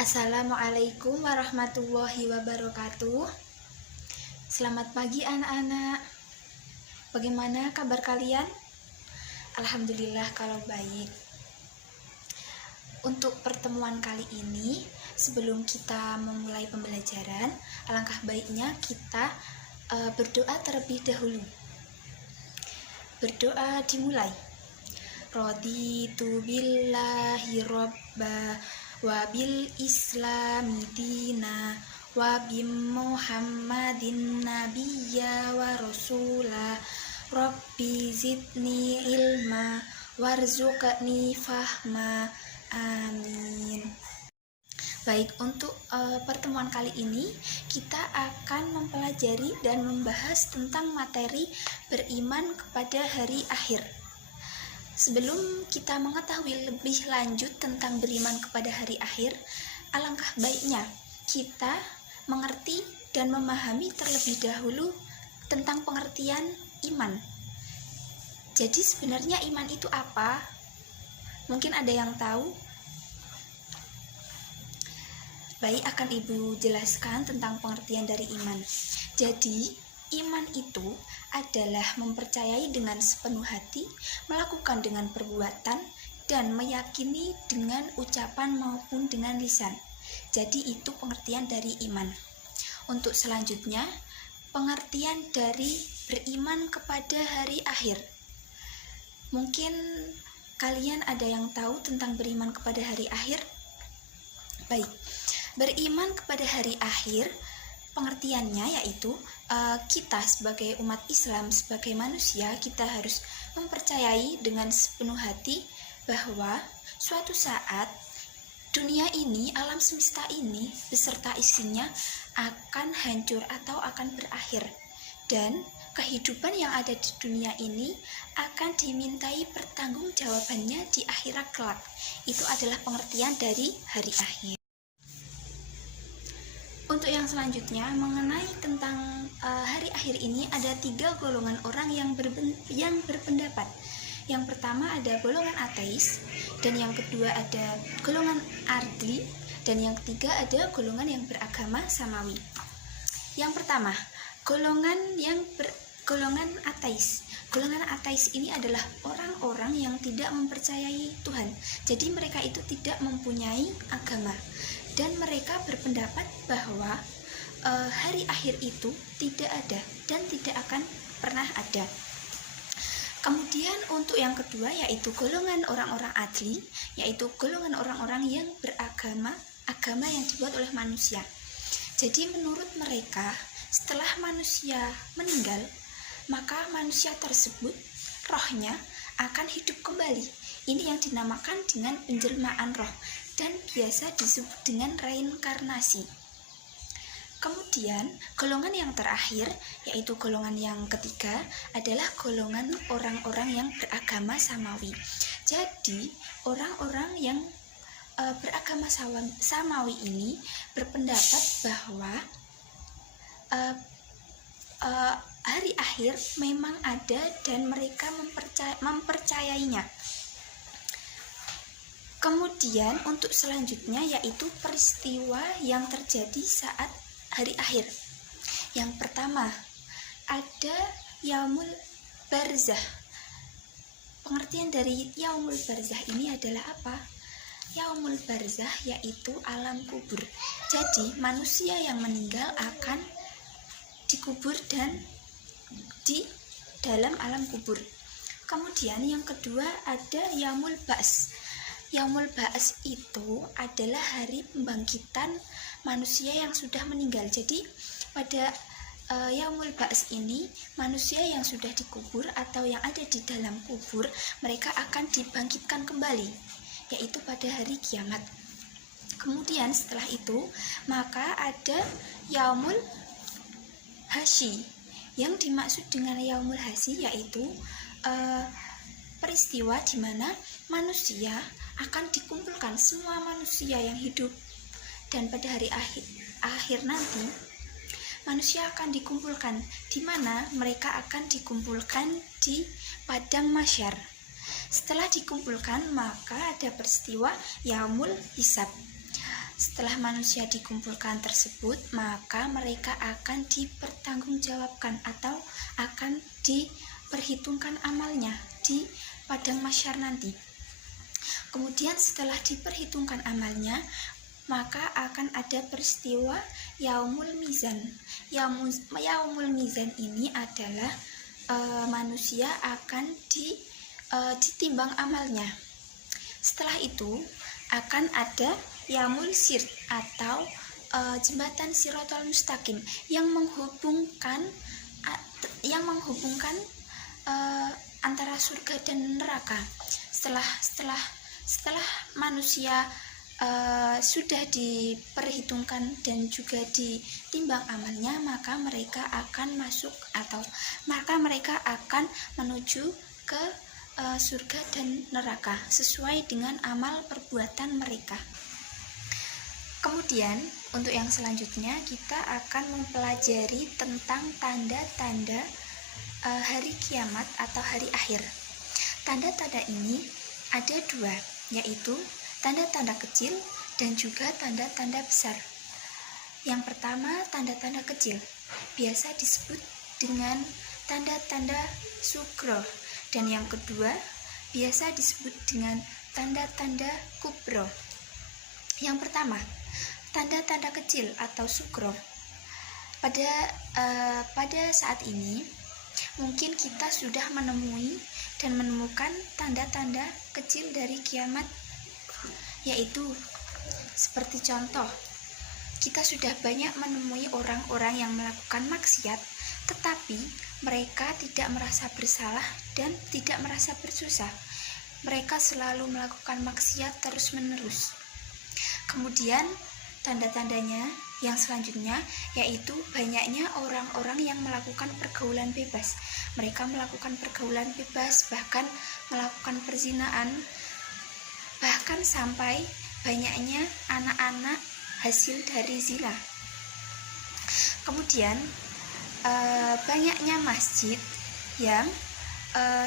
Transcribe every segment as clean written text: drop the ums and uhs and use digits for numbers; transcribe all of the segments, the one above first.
Assalamualaikum warahmatullahi wabarakatuh. Selamat pagi anak-anak. Bagaimana kabar kalian? Alhamdulillah kalau baik. Untuk pertemuan kali ini, sebelum kita memulai pembelajaran, alangkah baiknya kita berdoa terlebih dahulu. Berdoa dimulai. Raditu billahi robba wa bil islami dina wa bi muhammadin nabiyya wa rasula rabbi zidni ilma warzuqni fahma amin. Baik, untuk pertemuan kali ini kita akan mempelajari dan membahas tentang materi beriman kepada hari akhir. Sebelum kita mengetahui lebih lanjut tentang beriman kepada hari akhir, alangkah baiknya kita mengerti dan memahami terlebih dahulu tentang pengertian iman. Jadi sebenarnya iman itu apa? Mungkin ada yang tahu? Baik, akan Ibu jelaskan tentang pengertian dari iman. Jadi, iman itu adalah mempercayai dengan sepenuh hati, melakukan dengan perbuatan, dan meyakini dengan ucapan maupun dengan lisan. Jadi itu pengertian dari iman. Untuk selanjutnya, pengertian dari beriman kepada hari akhir. Mungkin kalian ada yang tahu tentang beriman kepada hari akhir? Baik, beriman kepada hari akhir pengertiannya yaitu kita sebagai umat Islam, sebagai manusia, kita harus mempercayai dengan sepenuh hati bahwa suatu saat dunia ini, alam semesta ini beserta isinya akan hancur atau akan berakhir, dan kehidupan yang ada di dunia ini akan dimintai pertanggungjawabannya di akhirat kelak. Itu adalah pengertian dari hari akhir. Untuk yang selanjutnya, mengenai tentang hari akhir ini ada 3 golongan orang yang berpendapat. Yang pertama ada golongan ateis, dan yang kedua ada golongan ardi, dan yang ketiga ada golongan yang beragama samawi. Yang pertama, golongan ateis. Golongan ateis ini adalah orang-orang yang tidak mempercayai Tuhan. Jadi mereka itu tidak mempunyai agama. Dan mereka berpendapat bahwa hari akhir itu tidak ada dan tidak akan pernah ada. Kemudian untuk yang kedua yaitu golongan orang-orang adli, yaitu golongan orang-orang yang beragama, agama yang dibuat oleh manusia. Jadi menurut mereka, setelah manusia meninggal, maka manusia tersebut rohnya akan hidup kembali. Ini yang dinamakan dengan penjelmaan roh dan biasa disebut dengan reinkarnasi. Kemudian golongan yang terakhir, yaitu golongan yang ketiga, adalah golongan orang-orang yang beragama samawi. Jadi orang-orang yang beragama samawi ini berpendapat bahwa hari akhir memang ada dan mereka mempercayainya. Kemudian untuk selanjutnya yaitu peristiwa yang terjadi saat hari akhir. Yang pertama ada Yaumul Barzah. Pengertian dari Yaumul Barzah ini adalah apa? Yaumul Barzah yaitu alam kubur. Jadi manusia yang meninggal akan dikubur dan di dalam alam kubur. Kemudian yang kedua ada Yaumul Ba's. Yaumul Ba's itu adalah hari pembangkitan manusia yang sudah meninggal. Jadi pada Yaumul Ba's ini manusia yang sudah dikubur atau yang ada di dalam kubur mereka akan dibangkitkan kembali, yaitu pada hari kiamat. Kemudian setelah itu maka ada Yaumul Hasyi. Yang dimaksud dengan Yaumul Hasyi yaitu peristiwa di mana manusia akan dikumpulkan, semua manusia yang hidup, dan pada hari akhir nanti manusia akan dikumpulkan, di mana mereka akan dikumpulkan di padang mahsyar. Setelah dikumpulkan maka ada peristiwa Yaumul Hisab. Setelah manusia dikumpulkan tersebut, maka mereka akan dipertanggungjawabkan atau akan diperhitungkan amalnya di padang mahsyar nanti. Kemudian setelah diperhitungkan amalnya, maka akan ada peristiwa Yaumul Mizan. Yaumul Mizan ini adalah manusia akan ditimbang amalnya. Setelah itu akan ada Yaumul Sir atau jembatan Shirathul Mustaqim yang menghubungkan antara surga dan neraka. Setelah manusia sudah diperhitungkan dan juga ditimbang amalnya, maka mereka akan menuju ke surga dan neraka sesuai dengan amal perbuatan mereka. Kemudian untuk yang selanjutnya kita akan mempelajari tentang tanda-tanda hari kiamat atau hari akhir. Tanda-tanda ini ada dua, yaitu tanda-tanda kecil dan juga tanda-tanda besar. Yang pertama, tanda-tanda kecil biasa disebut dengan tanda-tanda sugro, dan yang kedua biasa disebut dengan tanda-tanda kubro. Yang pertama, tanda-tanda kecil atau sugro. Pada saat ini mungkin kita sudah menemukan tanda-tanda kecil dari kiamat, yaitu seperti contoh, kita sudah banyak menemui orang-orang yang melakukan maksiat, tetapi mereka tidak merasa bersalah dan tidak merasa berdosa. Mereka selalu melakukan maksiat terus-menerus. Kemudian tanda-tandanya yang selanjutnya yaitu banyaknya orang-orang yang melakukan pergaulan bebas. Mereka melakukan pergaulan bebas, bahkan melakukan perzinaan, bahkan sampai banyaknya anak-anak hasil dari zina. Kemudian banyaknya masjid yang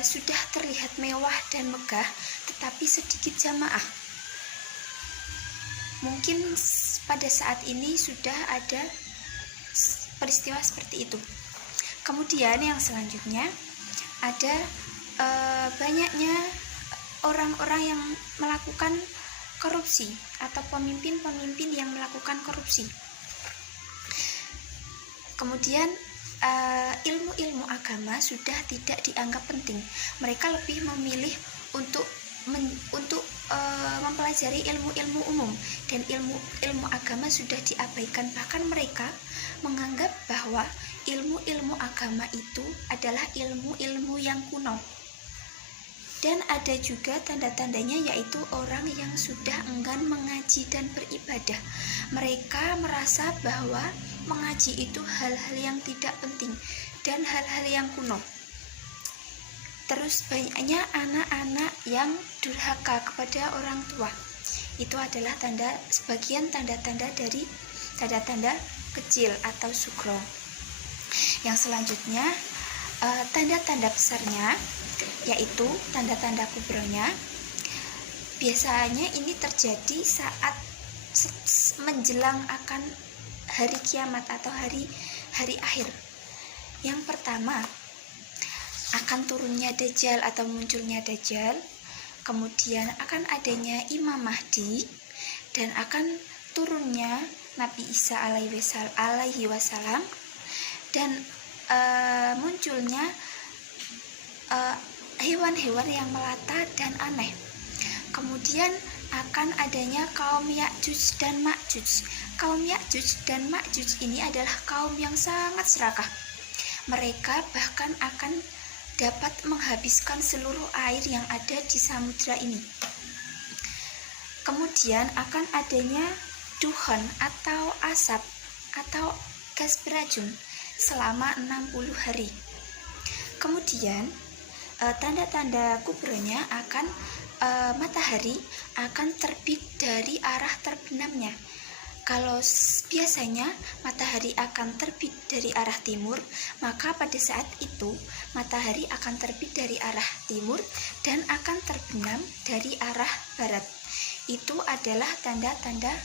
sudah terlihat mewah dan megah tetapi sedikit jamaah. Mungkin pada saat ini sudah ada peristiwa seperti itu. Kemudian yang selanjutnya ada banyaknya orang-orang yang melakukan korupsi atau pemimpin-pemimpin yang melakukan korupsi. Kemudian ilmu-ilmu agama sudah tidak dianggap penting. Mereka lebih memilih untuk mempelajari ilmu-ilmu umum, dan ilmu agama sudah diabaikan. Bahkan mereka menganggap bahwa ilmu-ilmu agama itu adalah ilmu-ilmu yang kuno. Dan ada juga tanda-tandanya, yaitu orang yang sudah enggan mengaji dan beribadah. Mereka merasa bahwa mengaji itu hal-hal yang tidak penting dan hal-hal yang kuno. Terus banyaknya anak-anak yang durhaka kepada orang tua. Itu adalah sebagian tanda-tanda dari tanda-tanda kecil atau sugro. Yang selanjutnya tanda-tanda besarnya, yaitu tanda-tanda kubronya. Biasanya ini terjadi saat menjelang akan hari kiamat atau hari akhir. Yang pertama, akan turunnya Dajjal atau munculnya Dajjal, kemudian akan adanya Imam Mahdi, dan akan turunnya Nabi Isa alaihi wasallam, dan munculnya hewan-hewan yang melata dan aneh. Kemudian akan adanya kaum Ya'juj dan Ma'juj. Kaum Ya'juj dan Ma'juj ini adalah kaum yang sangat serakah. Mereka bahkan akan dapat menghabiskan seluruh air yang ada di samudra ini. Kemudian akan adanya duhon atau asap atau gas beracun selama 60 hari. Kemudian tanda-tanda kubronya akan matahari akan terbit dari arah terbenamnya. Kalau biasanya matahari akan terbit dari arah timur, maka pada saat itu matahari akan terbit dari arah timur dan akan terbenam dari arah barat. Itu adalah tanda-tanda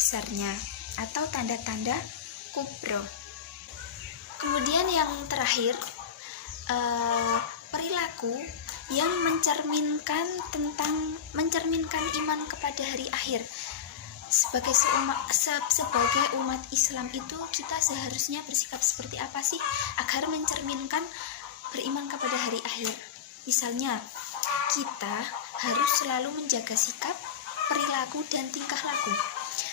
besarnya atau tanda-tanda kubro. Kemudian yang terakhir, perilaku yang mencerminkan iman kepada hari akhir. Sebagai umat Islam itu kita seharusnya bersikap seperti apa sih agar mencerminkan beriman kepada hari akhir? Misalnya, kita harus selalu menjaga sikap, perilaku, dan tingkah laku.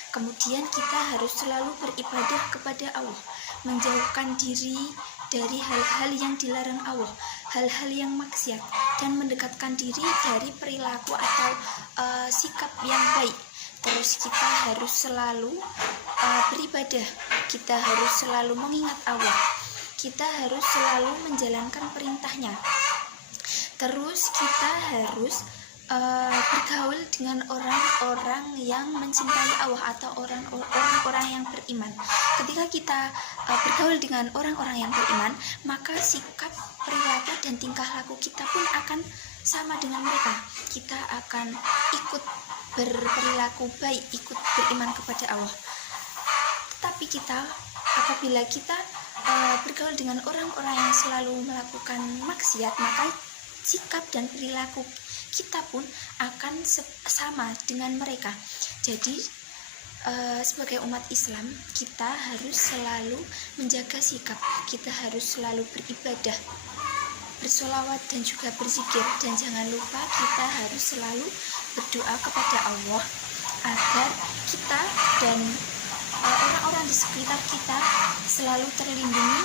Kemudian kita harus selalu beribadah kepada Allah, menjauhkan diri dari hal-hal yang dilarang Allah, hal-hal yang maksiat, dan mendekatkan diri dari perilaku atau sikap yang baik. Terus kita harus selalu beribadah, kita harus selalu mengingat Allah, kita harus selalu menjalankan perintahnya. Terus kita harus bergaul dengan orang-orang yang mencintai Allah atau orang-orang yang beriman. Ketika kita bergaul dengan orang-orang yang beriman, maka sikap, perilaku, dan tingkah laku kita pun akan sama dengan mereka. Kita akan ikut berperilaku baik, ikut beriman kepada Allah. Tetapi apabila kita bergaul dengan orang-orang yang selalu melakukan maksiat, maka sikap dan perilaku kita pun akan sama dengan mereka. Jadi sebagai umat Islam, kita harus selalu menjaga sikap, kita harus selalu beribadah, bersolawat, dan juga berzikir. Dan jangan lupa kita harus selalu berdoa kepada Allah agar kita dan orang-orang di sekitar kita selalu terlindungi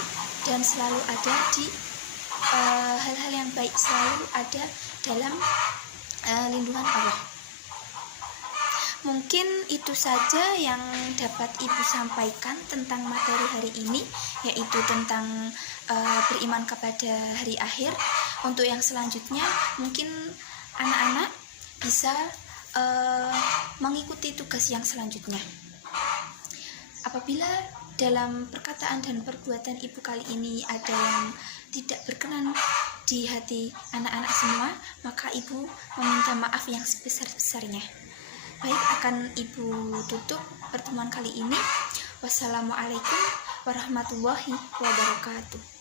dan selalu ada di hal-hal yang baik, selalu ada dalam lindungan Allah. Mungkin itu saja yang dapat Ibu sampaikan tentang materi hari ini, yaitu tentang beriman kepada hari akhir. Untuk yang selanjutnya, mungkin anak-anak bisa mengikuti tugas yang selanjutnya. Apabila dalam perkataan dan perbuatan Ibu kali ini ada yang tidak berkenan di hati anak-anak semua, maka Ibu meminta maaf yang sebesar-besarnya. Baik, akan Ibu tutup pertemuan kali ini. Wassalamualaikum warahmatullahi wabarakatuh.